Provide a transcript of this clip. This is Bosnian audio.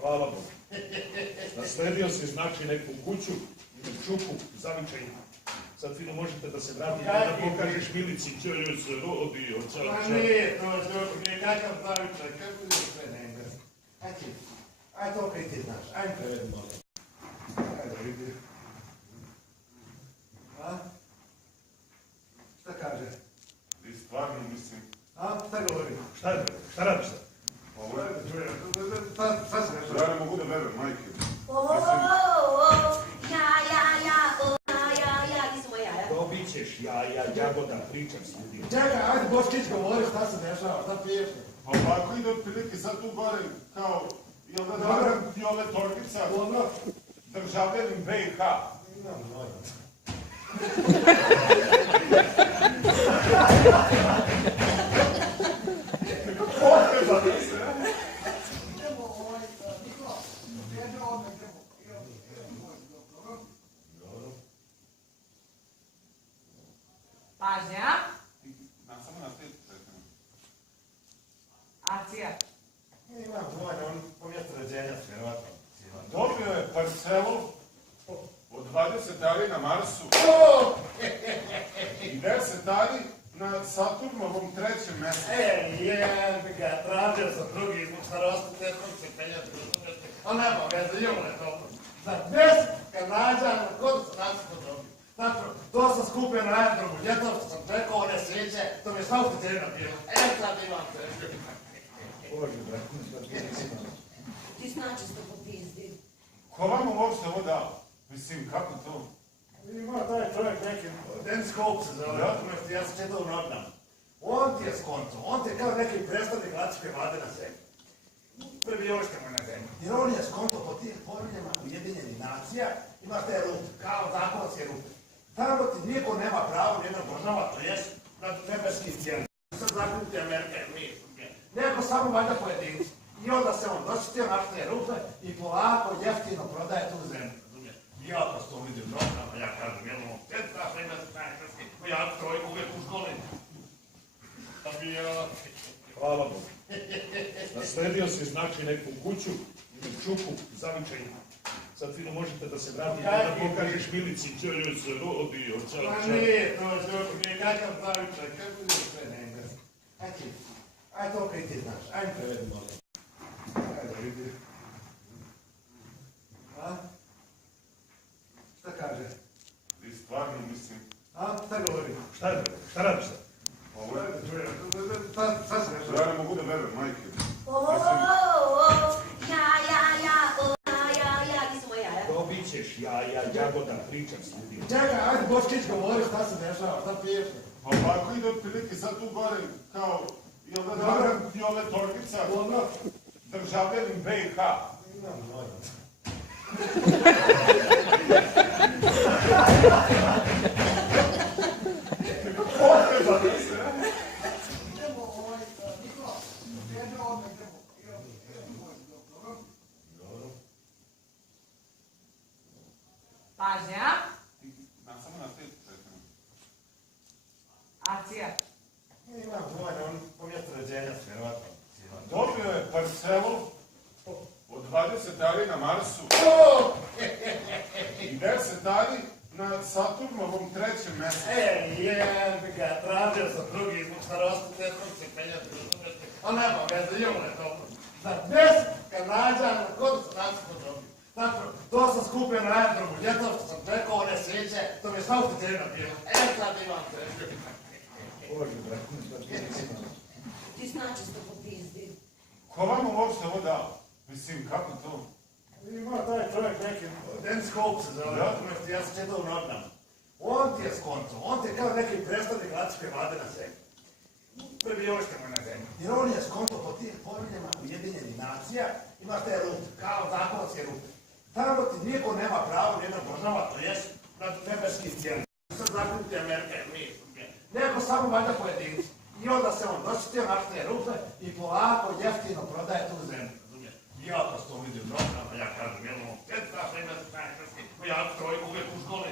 Hvala Bogu. Nasledio si znači neku kuću, čuku, zavičaj. Sad fino možete da se vratite da pokažeš Milici čo joj se rodio. Pa nije to što je kakav zavičaj, kako je sve na engleski. Ajde to kaj ti znaš, ajde prevedi malo. Ajde vidi. A? Šta kaže? Ti stvarno mislim. A? Šta govori? Šta radiš sad? Ovo je da čujem. Šta se nešto? Ja ne mogu da verujem, majke. Di su moja jaja? Dobit ćeš jaja, jagoda, pričam s ljudima. Čekaj, ajde Boškić govori šta se dešava, šta piješ? Pa ovako ide otprilike sad tu gore, kao, jel da Dragan Violet Torbica, Dobro. državljanin BiH. Imam noja. Potreba da se. Pažnja. Samo na te pretene. Akcija. Imam noja, on po mjestu rođenja, vjerovatno. Dobio je parcelu od 20 ari na Marsu i 10 ari na Saturnovom trećem mjesecu. Ga, tražio sam drugi zbog starosti, teško se penjati, razumijete? A nema veze, imamo je dobro. Za 10 Kanadžana, kod se nas to dobio. Znači, to sam skupio na aerodromu, ljetom što sam rekao, one svijeće, to mi je sva uštećena bilo. Sad imam se. Bože, brate, Ti znači što popizdi. Ko vam uopšte ovo dao? Mislim, kako to? Ima taj čovjek neki, Dennis Hope se zove, ja sam četao u novinama. On ti je skonto, on ti je kao neki predstavnik latvijske vlade na zemlji. Prvi joška mu na zemlji. Jer on je skonto po tih poveljama Ujedinjenih nacija, imaš te rupe, kao zakonske rupe. Tamo ti niko nema pravo, nijedna država, to jest nad nebeskih cijeli. Sad zaključiti Amerika je mi. Neko samo valjda pojedinci. I onda se on dočitio naš te rupe i polako jeftino prodaje tu zemlju. Ja pa s to vidim novinama, ja kažem, jednom, strašno ima se najkrski, ja trojku uvijek u školi. Hvala Bogu. Nasledio si znači neku kuću, čuku, zavičaj. Sad fino možete da se vratite da pokažeš Milici čo joj se rodio. Pa nije to što je kakav zavičaj, kako je sve na engleski. Ajde to kaj ti znaš, ajde prevedi malo. Ajde vidi. A? Šta kaže? Ti stvarno mislim. A? Šta govori? Šta radiš sad? Ovo je da čujem. Šta se nešto? Ja ne mogu da verujem, majke. Di su moja jaja? Dobit ćeš jaja, jagoda, pričam s ljudima. Čekaj, ajde Boškić govori šta se dešava, šta piješ? Pa ovako ide otprilike sad tu gore, kao, jel da Dragan Violet Torbica, Dobro. državljanin BiH. Imam noja. Potreba da se. Pažnja. Samo na te pretene. Akcija. Imam noja, on po mjestu rođenja, vjerovatno. Dobio je parcelu od 20 ari na Marsu i 10 ari na Saturnovom trećem mjesecu. Ga, tražio sam drugi zbog starosti, teško se penjati, razumijete? A nema veze, imamo je dobro. Za 10 Kanadžana, kod se nas to dobio. Znači, to sam skupio na aerodromu, ljetom što sam rekao, one svijeće, to mi je sva uštećena bilo. Sad imam se. Bože, brate, Ti znači što popizdi. Ko vam uopšte ovo dao? Mislim, kako to? Ima taj čovjek neki, Dennis Hope se zove, ja sam četao u novinama. On ti je skonto, on ti je kao neki predstavnik latvijske vlade na zemlji. Prvi joška mu na zemlji. Jer on je skonto po tih poveljama Ujedinjenih nacija, imaš te rupe, kao zakonske rupe. Tamo ti niko nema pravo, nijedna država, to jest nad nebeskih cijeli. Sad zaključiti Amerika je mi. Neko samo valjda pojedinci. I onda se on dočitio naš te rupe i polako jeftino prodaje tu zemlju. Ja pa s to vidim novinama, ja kažem, jednom, strašno ima se najkrski, ja trojku uvijek u školi.